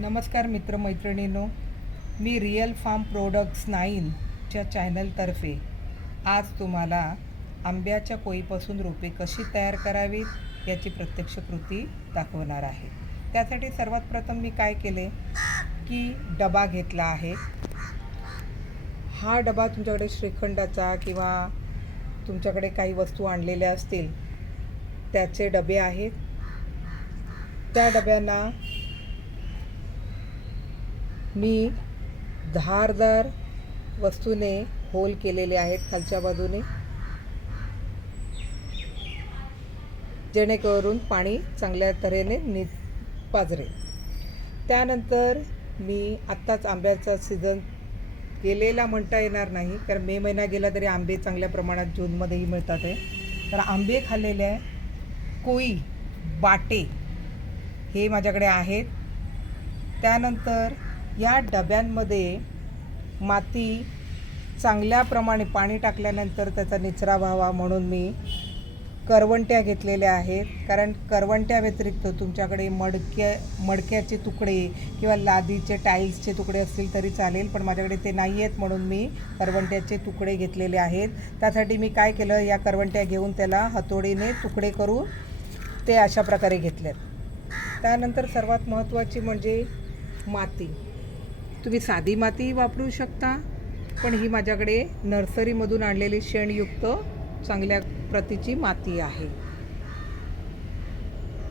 नमस्कार मित्रमैत्रिणींनो, मी real form products 9 च्या चॅनलतर्फे आज तुम्हाला आंब्याच्या कोईपासून रोपे कशी तयार करावीत याची प्रत्यक्ष कृती दाखवणार आहे. त्यासाठी सर्वात प्रथम मी काय केले की डबा घेतला आहे. हा डबा तुमच्याकडे श्रीखंडाचा किंवा तुमच्याकडे काही वस्तू आणलेल्या असतील त्याचे डबे आहेत. त्या डब्यांना मी धारदार वस्तूने होल केलेले आहेत खालच्या बाजूने, जेणेकरून पाणी चांगल्या तऱ्हेने पाझरेल. त्यानंतर मी आत्ताच आंब्याचा सीझन गेलेला म्हणता येणार नाही, कारण मे महिना गेला तरी आंबे चांगल्या प्रमाणात जूनमध्येही मिळतात आहे. तर आंबे खाल्लेले आहे, कोई बाटे हे माझ्याकडे आहेत. त्यानंतर या डब्यांमध्ये माती चांगल्या प्रमाणे पाणी टाकल्यानंतर त्याचा निचरा व्हावा म्हणून मी करवंट्या घेतलेल्या आहेत. कारण करवंट्या व्यतिरिक्त तुमच्याकडे मडक्याचे तुकडे किंवा लादीचे टाईल्सचे तुकडे असतील तरी चालेल, पण माझ्याकडे ते नाही आहेत म्हणून मी करवंट्याचे तुकडे घेतलेले आहेत. त्यासाठी मी काय केलं, या करवंट्या घेऊन त्याला हातोडीने तुकडे करून ते अशा प्रकारे घेतलेत. त्यानंतर सर्वात महत्त्वाची म्हणजे माती. तुम्ही साधी माती वापरू शकता, पण ही माझ्याकडे नर्सरीमधून आणलेली शेणयुक्त चांगल्या प्रतीची माती आहे.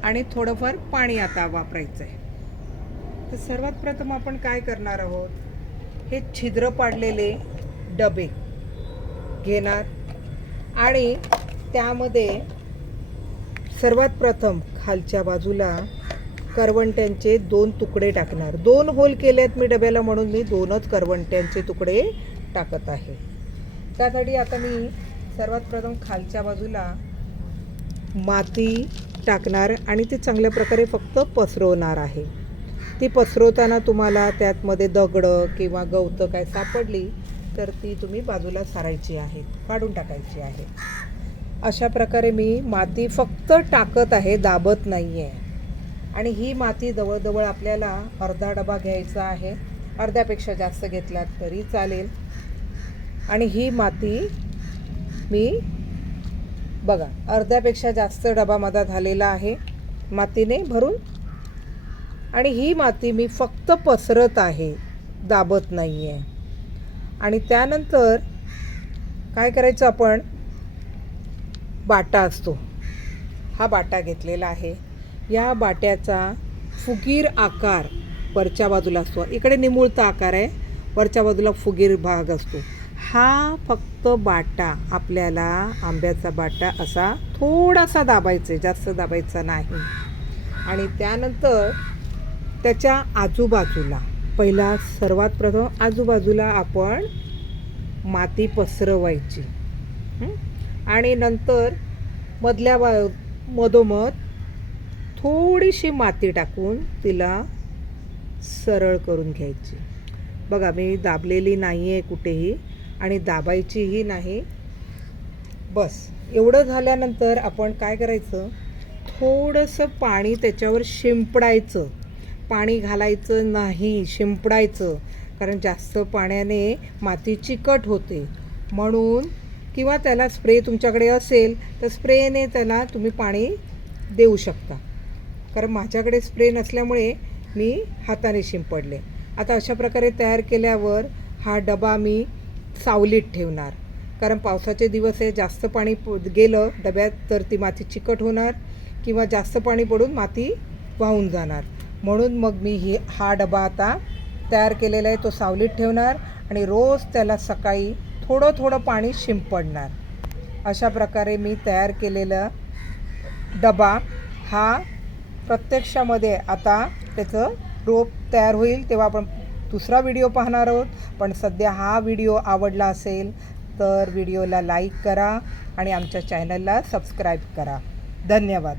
आणि थोडंफार पाणी आता वापरायचं आहे. तर सर्वात प्रथम आपण काय करणार आहोत, हे छिद्र पाडलेले डबे घेणार आणि त्यामध्ये सर्वात प्रथम खालच्या बाजूला करवंट्यांचे 2 तुकडे टाकणार. 2 होल केलेत मी डब्याला म्हणून मी 2च करवंट्यांचे तुकडे टाकत आहे. त्यासाठी आता मी सर्वात प्रथम खालच्या बाजूला माती टाकणार आणि ती चांगल्या प्रकारे फक्त पसरवणार आहे. ती पसरवताना तुम्हाला त्यातमध्ये दगडं किंवा गवतं काय सापडली तर ती तुम्ही बाजूला सारायची आहे, काढून टाकायची आहे. अशा प्रकारे मी माती फक्त टाकत आहे, दाबत नाही आहे. आणि ही माती जवळजवळ आपल्याला अर्धा डबा घ्यायचा आहे. अर्ध्यापेक्षा जास्त घेतलात तरी चालेल. आणि ही माती मी बघा अर्ध्यापेक्षा जास्त डबा माझा झालेला आहे मातीने भरून. आणि ही माती मी फक्त पसरत आहे, दाबत नाही आहे. आणि त्यानंतर काय करायचं, आपण बाटा असतो, हा बाटा घेतलेला आहे. या बाट्याचा फुगीर आकार वरच्या बाजूला असतो. इकडे निमुळता आकार आहे, वरच्या बाजूला फुगीर भाग असतो. हा फक्त बाटा आपल्याला आंब्याचा बाटा असा थोडासा दाबायचा आहे, जास्त दाबायचा नाही. आणि त्यानंतर त्याच्या आजूबाजूला पहिला सर्वात प्रथम आजूबाजूला आपण माती पसरवायची आणि नंतर मधोमध थोडीशी माती टाकून तिला सरळ करून घ्यायची. बघा मी दाबलेली नाही आहे कुठेही आणि दाबायचीही नाही. बस एवढं झाल्यानंतर आपण काय करायचं, थोडंसं पाणी त्याच्यावर शिंपडायचं. पाणी घालायचं नाही, शिंपडायचं. कारण जास्त पाण्याने माती चिकट होते म्हणून, किंवा त्याला स्प्रे तुमच्याकडे असेल तर स्प्रेने त्याला तुम्ही पाणी देऊ शकता. कारण माझ्याकडे स्प्रे नसल्यामुळे मी हाताने शिंपडले. आता अशा प्रकारे तयार केल्यावर हा डबा मी सावलीत ठेवणार. कारण पावसाचे दिवस आहे, जास्त पाणी गेलं डब्यात तर ती माती चिकट होणार किंवा जास्त पाणी पडून माती वाहून जाणार. म्हणून मग मी हा डबा आता तयार केलेला आहे तो सावलीत ठेवणार आणि रोज त्याला सकाळी थोडं थोडं पाणी शिंपडणार. अशा प्रकारे मी तयार केलेला डबा हा प्रत्यक्षामध्ये आता त्याचं रोप तयार होईल तेव्हा आपण दुसरा व्हिडिओ पाहणार आहोत. पण सध्या हा व्हिडिओ आवडला असेल तर व्हिडिओला लाईक करा आणि आमच्या चॅनलला सबस्क्राईब करा. धन्यवाद.